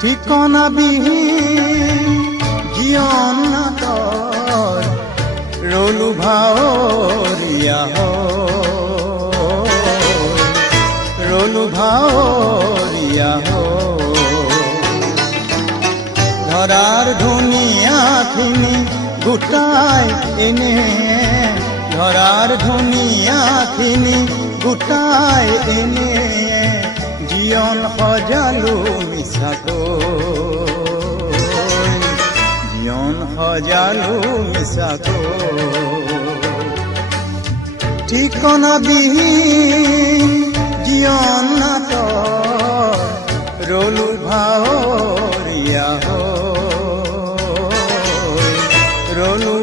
ঠিকনা বিহীন জীৱন নাটৰ ৰলো ভাৱৰীয়া ৰলো ভাৱৰীয়া ধৰাৰ ধুনীয়াখিনি গোটাই এনে ধৰাৰ ধুনীয়াখিনি গোটাই এনে জীৱন সজালো মিছাকৈ জীৱন সজালো মিছাকৈ ঠিকনা বিহীন জীৱন নাটৰ ৰলো ভাৱৰীয়া ৰলো